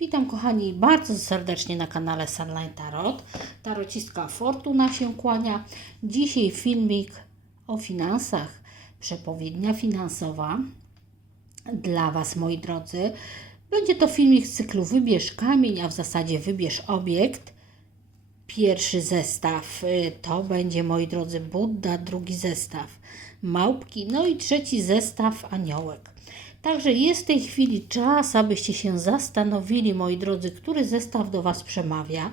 Witam kochani bardzo serdecznie na kanale Sunline Tarot. Tarocistka Fortuna się kłania. Dzisiaj filmik o finansach, przepowiednia finansowa dla Was moi drodzy. Będzie to filmik z cyklu Wybierz kamień, a w zasadzie wybierz obiekt. Pierwszy zestaw y, to będzie, moi drodzy, Budda, drugi zestaw małpki, no i trzeci zestaw aniołek. Także jest w tej chwili czas, abyście się zastanowili, moi drodzy, który zestaw do Was przemawia.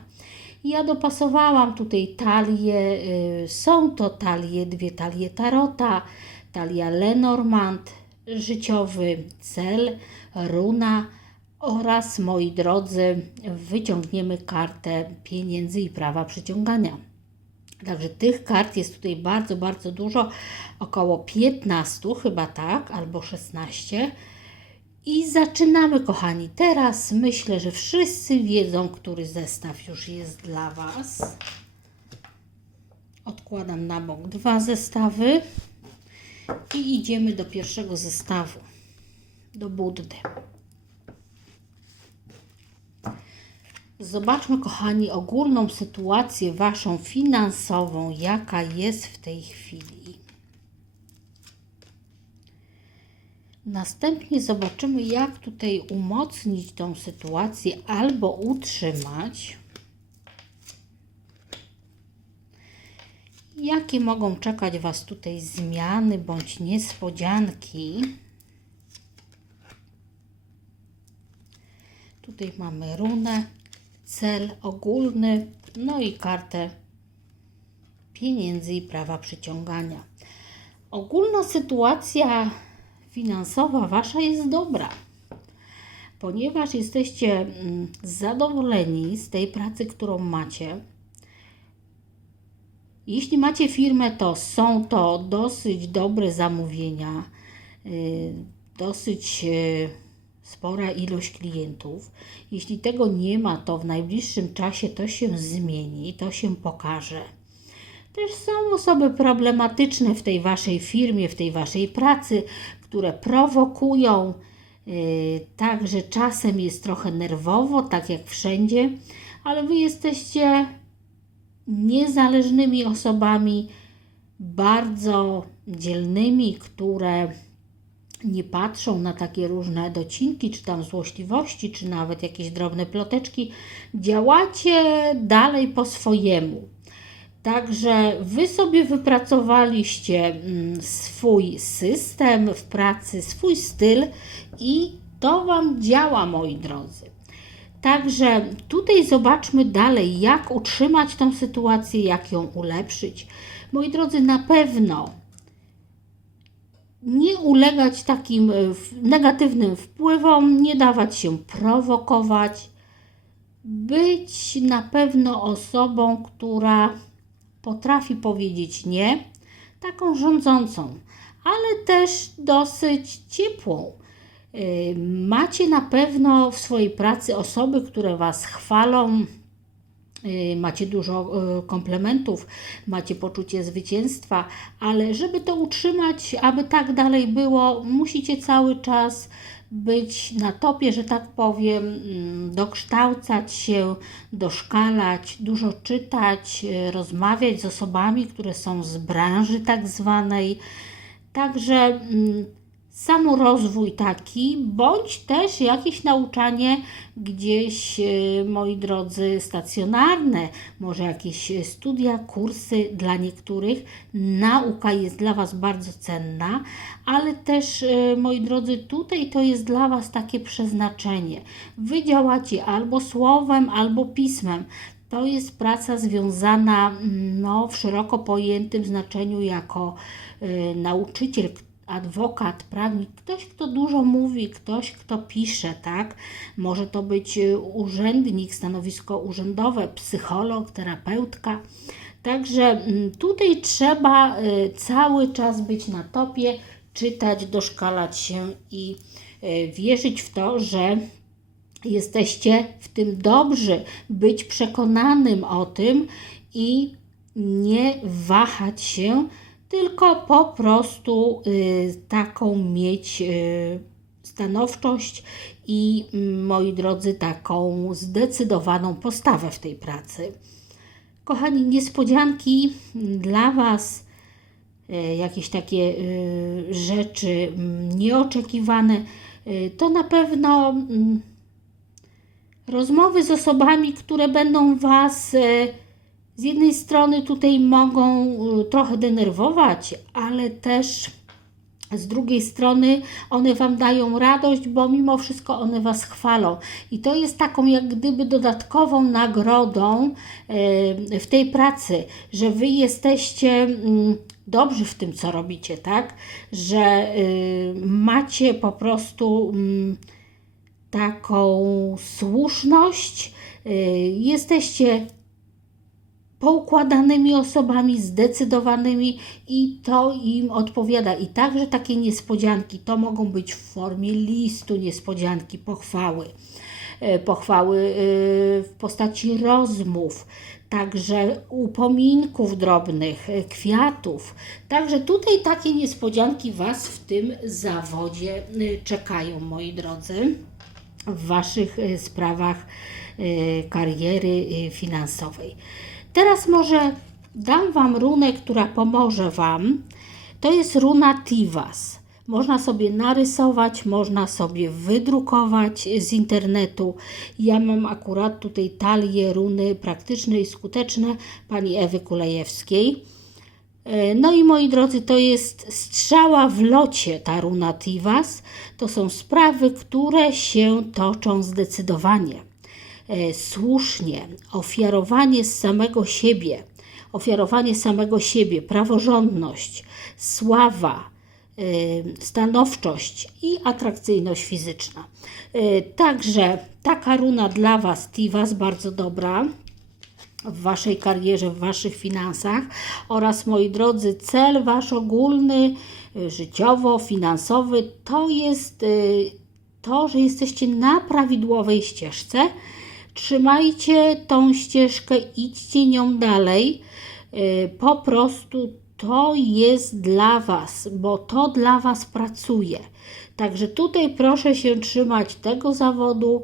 Ja dopasowałam tutaj talie, y, są to talie, dwie talie tarota, talia Lenormand, życiowy cel, runa oraz, moi drodzy, wyciągniemy kartę pieniędzy i prawa przyciągania. Także tych kart jest tutaj bardzo, bardzo dużo, około 15 chyba tak, albo 16. I zaczynamy, kochani. Teraz myślę, że wszyscy wiedzą, który zestaw już jest dla Was. Odkładam na bok dwa zestawy i idziemy do pierwszego zestawu, do Buddy. Zobaczmy, kochani, ogólną sytuację Waszą finansową, jaka jest w tej chwili. Następnie zobaczymy, jak tutaj umocnić tą sytuację albo utrzymać. Jakie mogą czekać Was tutaj zmiany bądź niespodzianki? Tutaj mamy runę, cel ogólny, no i kartę pieniędzy i prawa przyciągania. Ogólna sytuacja finansowa Wasza jest dobra, ponieważ jesteście mm, zadowoleni z tej pracy, którą macie. Jeśli macie firmę, to są to dosyć dobre zamówienia, y, dosyć y, spora ilość klientów. Jeśli tego nie ma, to w najbliższym czasie to się zmieni, to się pokaże. Też są osoby problematyczne w tej waszej firmie, w tej waszej pracy, które prowokują. Yy, także czasem jest trochę nerwowo, tak jak wszędzie, ale wy jesteście niezależnymi osobami, bardzo dzielnymi, które nie patrzą na takie różne docinki, czy tam złośliwości, czy nawet jakieś drobne ploteczki. Działacie dalej po swojemu. Także wy sobie wypracowaliście mm, swój system w pracy, swój styl i to Wam działa, moi drodzy. Także tutaj zobaczmy dalej, jak utrzymać tą sytuację, jak ją ulepszyć. Moi drodzy, na pewno nie ulegać takim e, negatywnym wpływom, nie dawać się prowokować, być na pewno osobą, która potrafi powiedzieć nie, taką rządzącą, ale też dosyć ciepłą. Y, Macie na pewno w swojej pracy osoby, które Was chwalą, macie dużo y, komplementów, macie poczucie zwycięstwa, ale żeby to utrzymać, aby tak dalej było, musicie cały czas być na topie, że tak powiem, mm, dokształcać się, doszkalać, dużo czytać, y, rozmawiać z osobami, które są z branży tak zwanej. Także mm, samorozwój taki, bądź też jakieś nauczanie gdzieś, e, moi drodzy, stacjonarne, może jakieś studia, kursy dla niektórych. Nauka jest dla Was bardzo cenna, ale też, e, moi drodzy, tutaj to jest dla Was takie przeznaczenie. Wy działacie albo słowem, albo pismem. To jest praca związana mm, no, w szeroko pojętym znaczeniu jako y, nauczyciel, adwokat, prawnik, ktoś, kto dużo mówi, ktoś, kto pisze, tak? Może to być y, urzędnik, stanowisko urzędowe, psycholog, terapeutka. Także mm, tutaj trzeba y, cały czas być na topie, czytać, doszkalać się i y, wierzyć w to, że jesteście w tym dobrzy, być przekonanym o tym i nie wahać się, tylko po prostu y, taką mieć y, stanowczość i mm, moi drodzy, taką zdecydowaną postawę w tej pracy. Kochani, niespodzianki dla Was, e, jakieś takie rzeczy mm, nieoczekiwane, to na pewno mm, rozmowy z osobami, które będą Was z jednej strony tutaj mogą e, trochę denerwować, ale też z drugiej strony one Wam dają radość, bo mimo wszystko one Was chwalą. I to jest taką jak gdyby dodatkową nagrodą e, w tej pracy, że Wy jesteście mm, dobrzy w tym, co robicie, tak? Że y, macie po prostu mm, taką słuszność, y, jesteście poukładanymi osobami, zdecydowanymi i to im odpowiada. I także takie niespodzianki, to mogą być w formie listu niespodzianki, pochwały, e, pochwały e, w postaci rozmów, także upominków drobnych, e, kwiatów. Także tutaj takie niespodzianki Was w tym zawodzie czekają, moi drodzy, w Waszych sprawach kariery finansowej. Teraz może dam Wam runę, która pomoże Wam. To jest runa Tivas. Można sobie narysować, można sobie wydrukować z internetu. Ja mam akurat tutaj talię runy praktyczne i skuteczne pani Ewy Kulejewskiej. E, No i moi drodzy, to jest strzała w locie ta runa Tivas. To są sprawy, które się toczą zdecydowanie słusznie, ofiarowanie samego siebie, ofiarowanie samego siebie, praworządność, sława, e, stanowczość i atrakcyjność fizyczna. E, Także taka runa dla Was, Tivas, bardzo dobra w Waszej karierze, w Waszych finansach oraz moi drodzy, cel Wasz ogólny, życiowo-finansowy to jest to, że jesteście na prawidłowej ścieżce. Trzymajcie tą ścieżkę, idźcie nią dalej. Y, Po prostu to jest dla Was, bo to dla Was pracuje. Także tutaj proszę się trzymać tego zawodu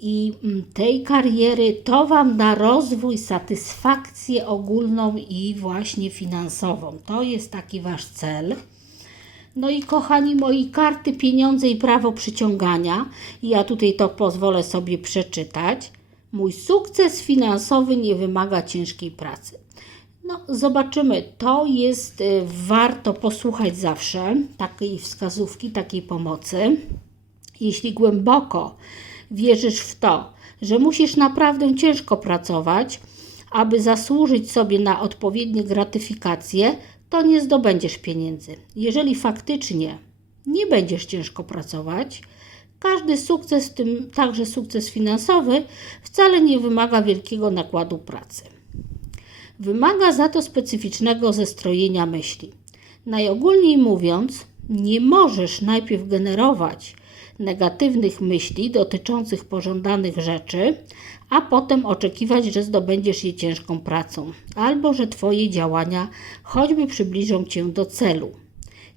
i mm, tej kariery. To Wam da rozwój, satysfakcję ogólną i właśnie finansową. To jest taki Wasz cel. No i kochani moi, karty pieniądze i prawo przyciągania. Ja tutaj to pozwolę sobie przeczytać. Mój sukces finansowy nie wymaga ciężkiej pracy. No, zobaczymy. To jest y, warto posłuchać zawsze takiej wskazówki, takiej pomocy. Jeśli głęboko wierzysz w to, że musisz naprawdę ciężko pracować, aby zasłużyć sobie na odpowiednie gratyfikacje, to nie zdobędziesz pieniędzy. Jeżeli faktycznie nie będziesz ciężko pracować, każdy sukces, w tym także sukces finansowy, wcale nie wymaga wielkiego nakładu pracy. Wymaga za to specyficznego zestrojenia myśli. Najogólniej mówiąc, nie możesz najpierw generować negatywnych myśli dotyczących pożądanych rzeczy, a potem oczekiwać, że zdobędziesz je ciężką pracą, albo że Twoje działania choćby przybliżą Cię do celu.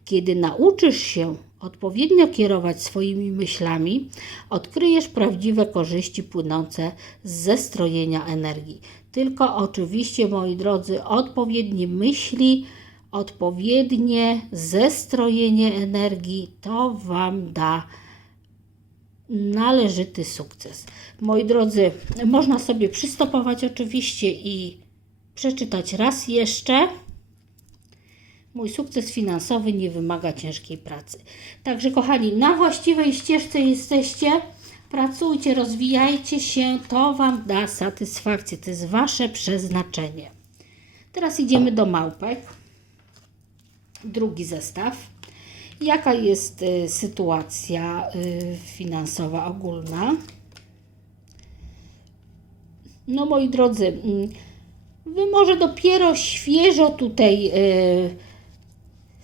Kiedy nauczysz się odpowiednio kierować swoimi myślami, odkryjesz prawdziwe korzyści płynące z zestrojenia energii. Tylko oczywiście, moi drodzy, odpowiednie myśli, odpowiednie zestrojenie energii to Wam da należyty sukces. Moi drodzy, można sobie przystopować oczywiście i przeczytać raz jeszcze. Mój sukces finansowy nie wymaga ciężkiej pracy. Także, kochani, na właściwej ścieżce jesteście. Pracujcie, rozwijajcie się, to Wam da satysfakcję. To jest Wasze przeznaczenie. Teraz idziemy do małpek. Drugi zestaw. Jaka jest y, sytuacja y, finansowa ogólna? No, moi drodzy, mm, Wy może dopiero świeżo tutaj y,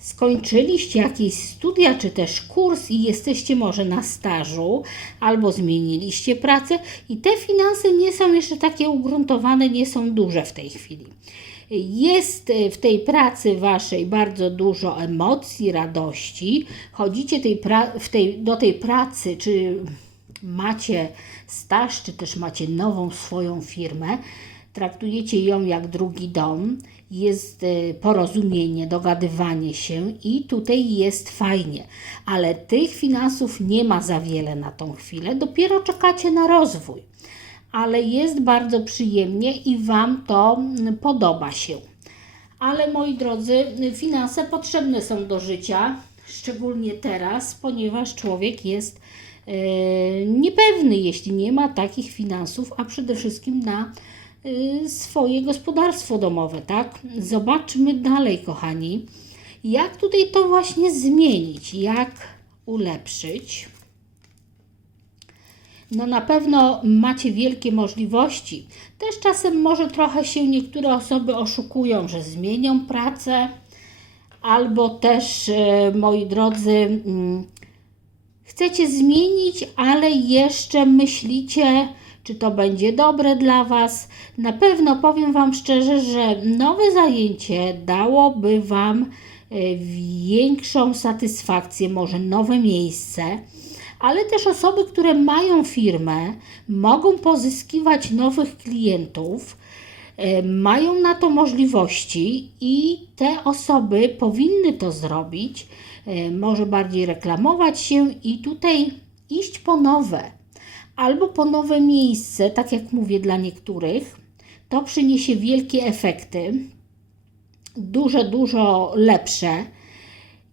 skończyliście jakieś studia czy też kurs i jesteście może na stażu albo zmieniliście pracę i te finanse nie są jeszcze takie ugruntowane, nie są duże w tej chwili. Jest y, w tej pracy waszej bardzo dużo emocji, radości. Chodzicie tej w tej, do tej pracy, czy macie staż, czy też macie nową swoją firmę, traktujecie ją jak drugi dom, jest y, porozumienie, dogadywanie się i tutaj jest fajnie, ale tych finansów nie ma za wiele na tą chwilę, dopiero czekacie na rozwój, ale jest bardzo przyjemnie i Wam to mm, podoba się. Ale moi drodzy, finanse potrzebne są do życia, szczególnie teraz, ponieważ człowiek jest e, niepewny, jeśli nie ma takich finansów, a przede wszystkim na swoje gospodarstwo domowe, tak? Zobaczmy dalej, kochani, jak tutaj to właśnie zmienić, jak ulepszyć. No na pewno macie wielkie możliwości. Też czasem może trochę się niektóre osoby oszukują, że zmienią pracę, albo też, e, moi drodzy, mm, chcecie zmienić, ale jeszcze myślicie, czy to będzie dobre dla Was. Na pewno powiem Wam szczerze, że nowe zajęcie dałoby Wam e, większą satysfakcję, może nowe miejsce ale też osoby, które mają firmę, mogą pozyskiwać nowych klientów, e, mają na to możliwości i te osoby powinny to zrobić, e, może bardziej reklamować się i tutaj iść po nowe albo po nowe miejsce, tak jak mówię dla niektórych. To przyniesie wielkie efekty, dużo, dużo lepsze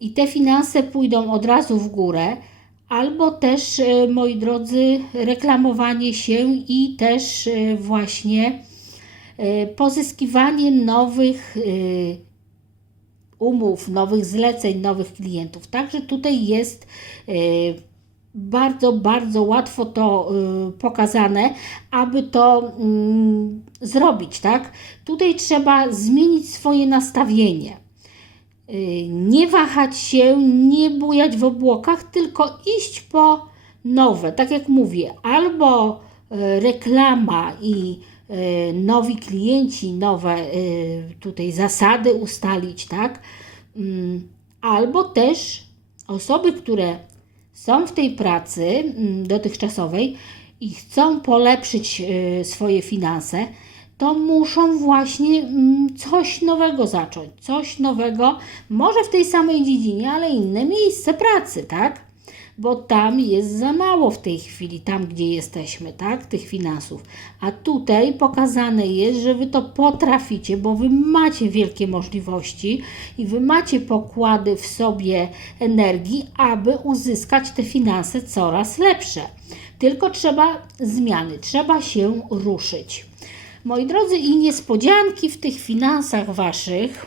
i te finanse pójdą od razu w górę albo też, e, moi drodzy, reklamowanie się i też e, właśnie e, pozyskiwanie nowych umów, nowych zleceń, nowych klientów. Także tutaj jest bardzo, bardzo łatwo to pokazane, aby to mm, zrobić, tak? Tutaj trzeba zmienić swoje nastawienie Y, nie wahać się, nie bujać w obłokach, tylko iść po nowe. Tak jak mówię, albo y, reklama i y, nowi klienci, nowe tutaj zasady ustalić, tak? Mm, albo też osoby, które są w tej pracy mm, dotychczasowej i chcą polepszyć swoje finanse, to muszą właśnie mm, coś nowego zacząć, coś nowego, może w tej samej dziedzinie, ale inne miejsce pracy, tak? Bo tam jest za mało w tej chwili, tam gdzie jesteśmy, tak? Tych finansów. A tutaj pokazane jest, że Wy to potraficie, bo Wy macie wielkie możliwości i Wy macie pokłady w sobie energii, aby uzyskać te finanse coraz lepsze. Tylko trzeba zmiany, trzeba się ruszyć. Moi drodzy, i niespodzianki w tych finansach waszych,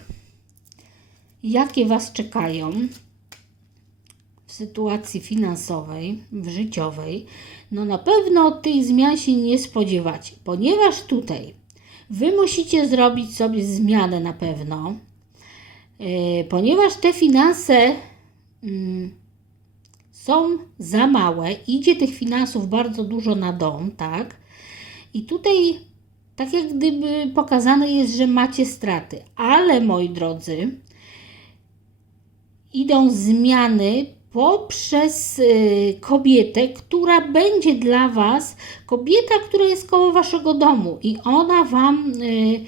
jakie was czekają sytuacji finansowej, życiowej, no na pewno tych zmian się nie spodziewacie, ponieważ tutaj wy musicie zrobić sobie zmianę na pewno, yy, ponieważ te finanse yy, są za małe, idzie tych finansów bardzo dużo na dom, tak? I tutaj tak jak gdyby pokazane jest, że macie straty. Ale moi drodzy, idą zmiany poprzez y, kobietę, która będzie dla Was, kobieta, która jest koło Waszego domu i ona Wam y,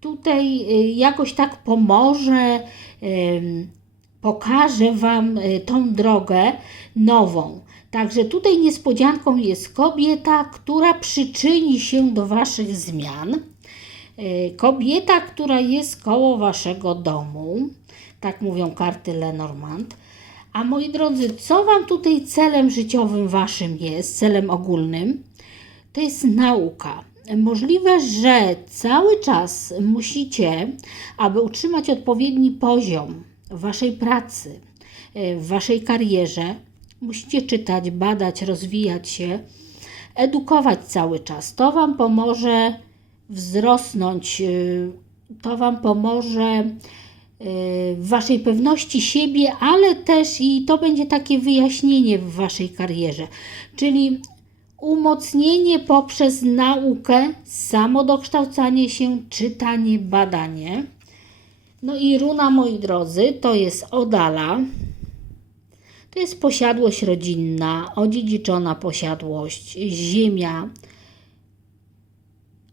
tutaj y, jakoś tak pomoże, pokaże Wam tą drogę nową. Także tutaj niespodzianką jest kobieta, która przyczyni się do Waszych zmian. Kobieta, która jest koło Waszego domu. Tak mówią karty Lenormand. A moi drodzy, co Wam tutaj celem życiowym Waszym jest, celem ogólnym? To jest nauka. Możliwe, że cały czas musicie, aby utrzymać odpowiedni poziom Waszej pracy, e, w Waszej karierze, Musicie czytać, badać, rozwijać się, edukować cały czas. To Wam pomoże wzrosnąć, y, to Wam pomoże w Waszej pewności siebie, ale też i to będzie takie wyjaśnienie w Waszej karierze. Czyli umocnienie poprzez naukę, samodokształcanie się, czytanie, badanie. No i runa, moi drodzy, to jest Odala. To jest posiadłość rodzinna, odziedziczona posiadłość, ziemia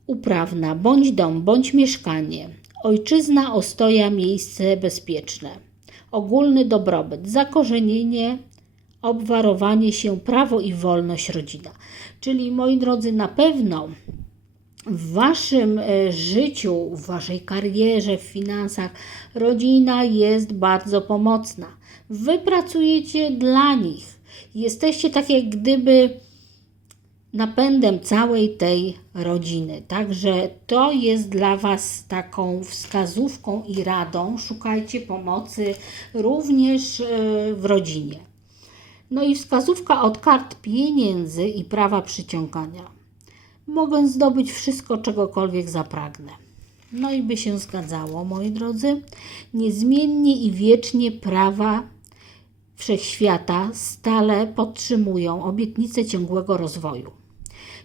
uprawna, bądź dom, bądź mieszkanie, ojczyzna, ostoja, miejsce bezpieczne, ogólny dobrobyt, zakorzenienie, obwarowanie się, prawo i wolność rodzina. Czyli moi drodzy, na pewno w waszym e, życiu, w waszej karierze, w finansach rodzina jest bardzo pomocna. Wy pracujecie dla nich. Jesteście tak jak gdyby napędem całej tej rodziny. Także to jest dla Was taką wskazówką i radą. Szukajcie pomocy również e, w rodzinie. No i wskazówka od kart pieniędzy i prawa przyciągania. Mogę zdobyć wszystko, czegokolwiek zapragnę. No i by się zgadzało, moi drodzy. Niezmiennie i wiecznie prawa wszechświata stale podtrzymują obietnicę ciągłego rozwoju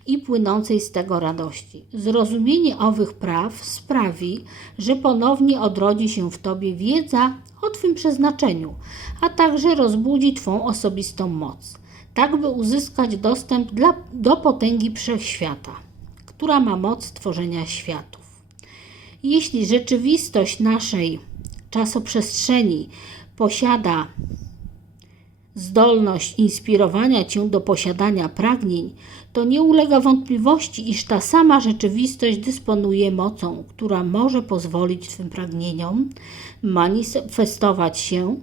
i płynącej z tego radości. Zrozumienie owych praw sprawi, że ponownie odrodzi się w Tobie wiedza o Twym przeznaczeniu, a także rozbudzi Twą osobistą moc, tak by uzyskać dostęp dla, do potęgi wszechświata, która ma moc tworzenia światów. Jeśli rzeczywistość naszej czasoprzestrzeni posiada zdolność inspirowania cię do posiadania pragnień, to nie ulega wątpliwości, iż ta sama rzeczywistość dysponuje mocą, która może pozwolić Twym pragnieniom manifestować się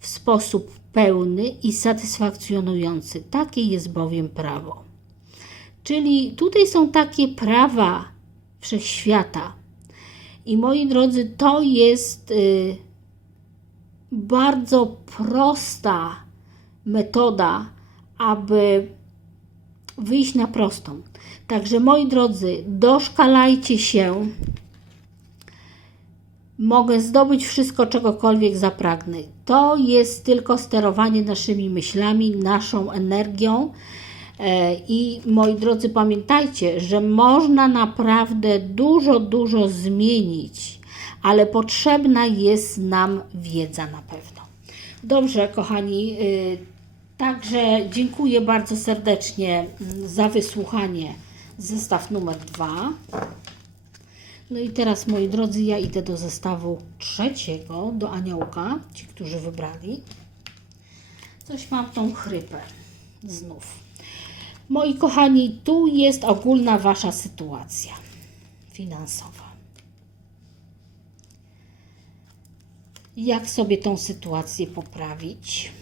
w sposób pełny i satysfakcjonujący. Takie jest bowiem prawo. Czyli tutaj są takie prawa wszechświata. I moi drodzy, to jest y, bardzo prosta metoda, aby wyjść na prostą. Także moi drodzy, doszkalajcie się. Mogę zdobyć wszystko, czegokolwiek zapragnę. To jest tylko sterowanie naszymi myślami, naszą energią. E, I moi drodzy, pamiętajcie, że można naprawdę dużo, dużo zmienić, ale potrzebna jest nam wiedza na pewno. Dobrze, kochani, y, Także dziękuję bardzo serdecznie mm, za wysłuchanie zestaw numer dwa. No i teraz, moi drodzy, ja idę do zestawu trzeciego, do aniołka, ci, którzy wybrali. Coś mam tą chrypę znów. Moi kochani, tu jest ogólna Wasza sytuacja finansowa. Jak sobie tą sytuację poprawić?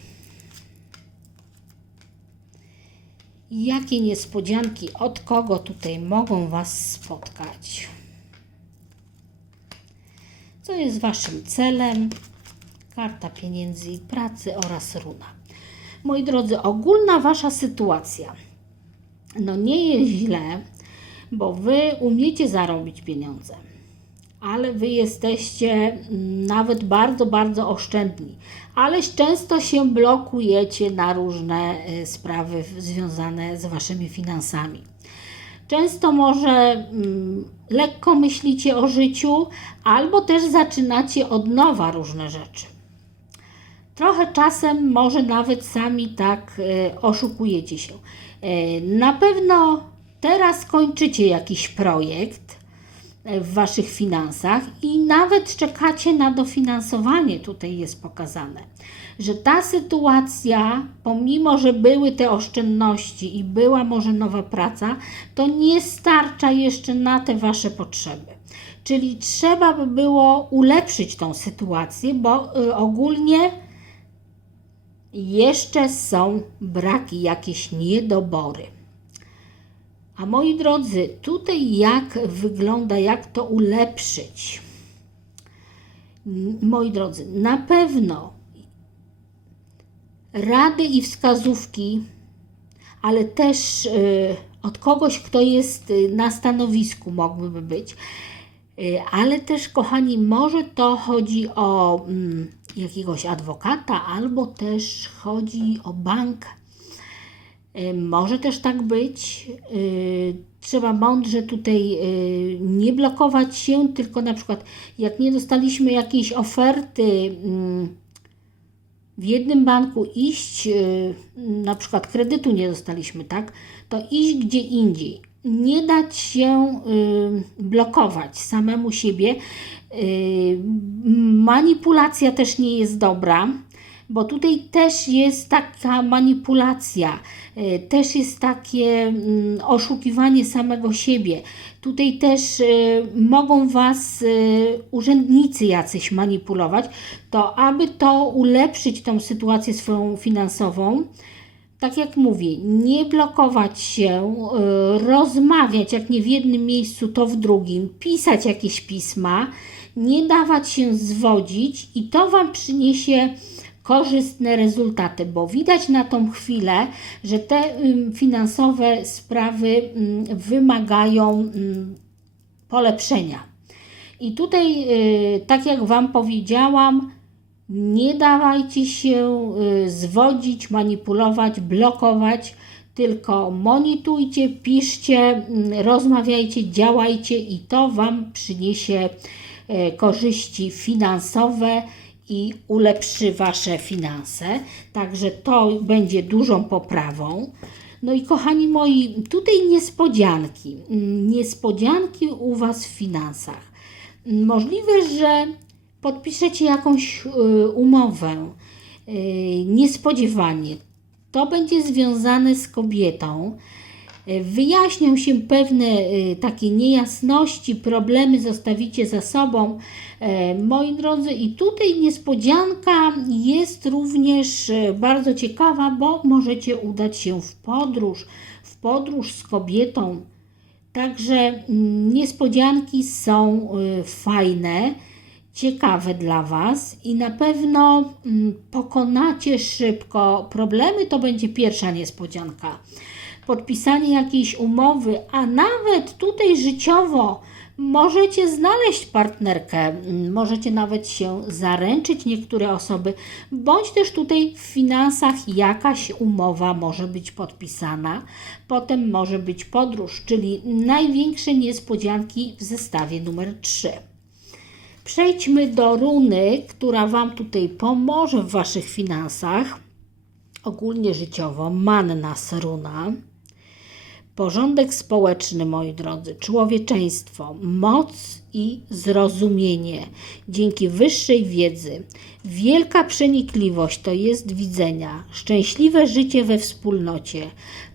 Jakie niespodzianki od kogo tutaj mogą Was spotkać? Co jest Waszym celem? Karta pieniędzy i pracy oraz runa. Moi drodzy, ogólna Wasza sytuacja. No nie jest źle, bo Wy umiecie zarobić pieniądze ale wy jesteście mm, nawet bardzo, bardzo oszczędni. Ale często się blokujecie na różne y, sprawy związane z waszymi finansami. Często może mm, lekko myślicie o życiu, albo też zaczynacie od nowa różne rzeczy. Trochę czasem może nawet sami tak y, oszukujecie się. Y, na pewno teraz kończycie jakiś projekt, w Waszych finansach i nawet czekacie na dofinansowanie, tutaj jest pokazane, że ta sytuacja, pomimo że były te oszczędności i była może nowa praca, to nie starcza jeszcze na te Wasze potrzeby. Czyli trzeba by było ulepszyć tą sytuację, bo y, ogólnie jeszcze są braki, jakieś niedobory. A moi drodzy, tutaj jak wygląda, jak to ulepszyć? Moi drodzy, na pewno rady i wskazówki, ale też y, od kogoś, kto jest y, na stanowisku, mogłyby być. Y, ale też, kochani, może to chodzi o mm, jakiegoś adwokata, albo też chodzi o bank może też tak być. Y, trzeba mądrze tutaj y, nie blokować się, tylko na przykład jak nie dostaliśmy jakiejś oferty mm, w jednym banku iść, y, na przykład kredytu nie dostaliśmy, tak? To iść gdzie indziej. Nie dać się y, blokować samemu siebie. Y, manipulacja też nie jest dobra, bo tutaj też jest taka manipulacja, y, też jest takie mm, oszukiwanie samego siebie. Tutaj też y, mogą Was y, urzędnicy jacyś manipulować. To aby to ulepszyć tą sytuację swoją finansową, tak jak mówię, nie blokować się, rozmawiać jak nie w jednym miejscu, to w drugim, pisać jakieś pisma, nie dawać się zwodzić i to Wam przyniesie korzystne rezultaty, bo widać na tą chwilę, że te finansowe sprawy ym, wymagają ym, polepszenia. I tutaj, y, tak jak Wam powiedziałam, nie dawajcie się y, zwodzić, manipulować, blokować, tylko monitorujcie, piszcie, rozmawiajcie, działajcie i to Wam przyniesie e, korzyści finansowe i ulepszy Wasze finanse. Także to będzie dużą poprawą. No i kochani moi, tutaj niespodzianki. Niespodzianki u Was w finansach. Możliwe, że podpiszecie jakąś y, umowę y, niespodziewanie. To będzie związane z kobietą. Y, Wyjaśnią się pewne y, takie niejasności, problemy zostawicie za sobą, e, moi drodzy. I tutaj niespodzianka jest również e, bardzo ciekawa, bo możecie udać się w podróż, w podróż z kobietą. Także mm, niespodzianki są fajne, ciekawe dla Was i na pewno mm, pokonacie szybko problemy. To będzie pierwsza niespodzianka. Podpisanie jakiejś umowy, a nawet tutaj życiowo możecie znaleźć partnerkę, możecie nawet się zaręczyć niektóre osoby, bądź też tutaj w finansach jakaś umowa może być podpisana. Potem może być podróż, czyli największe niespodzianki w zestawie numer 3. Przejdźmy do runy, która Wam tutaj pomoże w Waszych finansach. Ogólnie życiowo, Mannas runa. Porządek społeczny, moi drodzy, człowieczeństwo, moc i zrozumienie dzięki wyższej wiedzy. Wielka przenikliwość to jest widzenia, szczęśliwe życie we wspólnocie,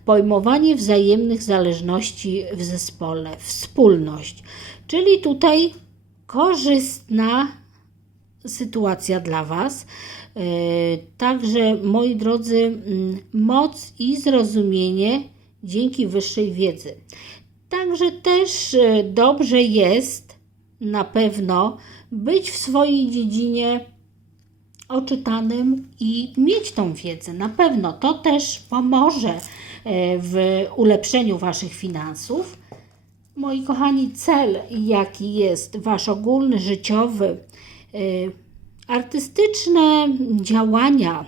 pojmowanie wzajemnych zależności w zespole, wspólność. Czyli tutaj korzystna sytuacja dla Was. Yy, Także, moi drodzy, mm, moc i zrozumienie dzięki wyższej wiedzy. Także też e, dobrze jest na pewno być w swojej dziedzinie oczytanym i mieć tą wiedzę. Na pewno to też pomoże e, w ulepszeniu Waszych finansów. Moi kochani, cel, jaki jest Wasz ogólny, życiowy, e, artystyczne działania,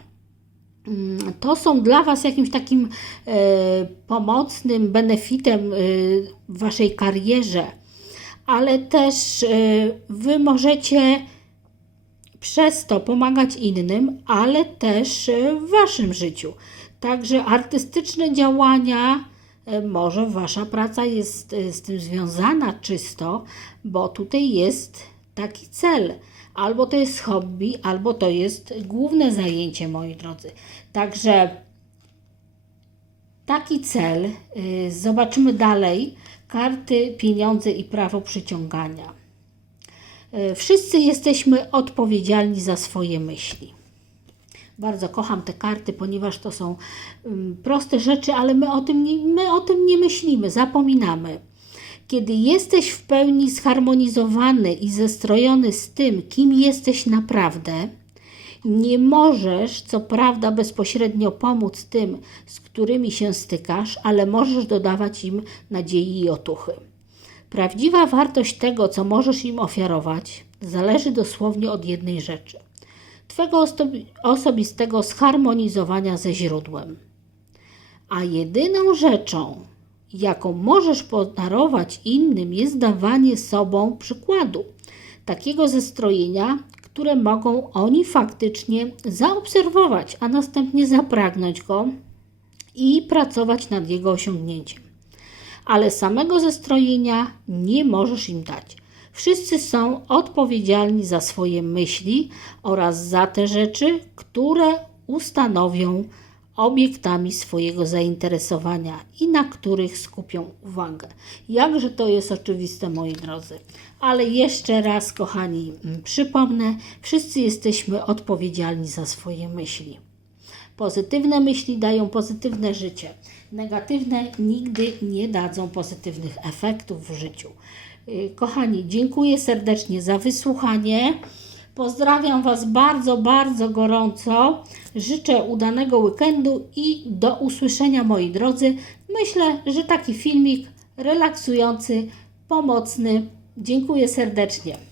to są dla Was jakimś takim e, pomocnym benefitem e, w Waszej karierze, ale też e, Wy możecie przez to pomagać innym, ale też w Waszym życiu. Także artystyczne działania, może Wasza praca jest z tym związana czysto, bo tutaj jest taki cel. Albo to jest hobby, albo to jest główne zajęcie, moi drodzy. Także taki cel. y, Zobaczymy dalej. Karty, pieniądze i prawo przyciągania. Y, Wszyscy jesteśmy odpowiedzialni za swoje myśli. Bardzo kocham te karty, ponieważ to są ym, proste rzeczy, ale my o, tym nie, my o tym nie myślimy, zapominamy. Kiedy jesteś w pełni zharmonizowany i zestrojony z tym, kim jesteś naprawdę, nie możesz, co prawda, bezpośrednio pomóc tym, z którymi się stykasz, ale możesz dodawać im nadziei i otuchy. Prawdziwa wartość tego, co możesz im ofiarować, zależy dosłownie od jednej rzeczy osto- osobistego zharmonizowania ze źródłem. A jedyną rzeczą, jaką możesz podarować innym, jest dawanie sobą przykładu takiego zestrojenia, które mogą oni faktycznie zaobserwować, a następnie zapragnąć go i pracować nad jego osiągnięciem. Ale samego zestrojenia nie możesz im dać. Wszyscy są odpowiedzialni za swoje myśli oraz za te rzeczy, które ustanowią obiektami swojego zainteresowania i na których skupią uwagę. Jakże to jest oczywiste, moi drodzy. Ale jeszcze raz, kochani, mm, przypomnę, wszyscy jesteśmy odpowiedzialni za swoje myśli. Pozytywne myśli dają pozytywne życie. Negatywne nigdy nie dadzą pozytywnych efektów w życiu. Yy, Kochani, dziękuję serdecznie za wysłuchanie. Pozdrawiam Was bardzo, bardzo gorąco. Życzę udanego weekendu i do usłyszenia, moi drodzy. Myślę, że taki filmik relaksujący, pomocny. Dziękuję serdecznie.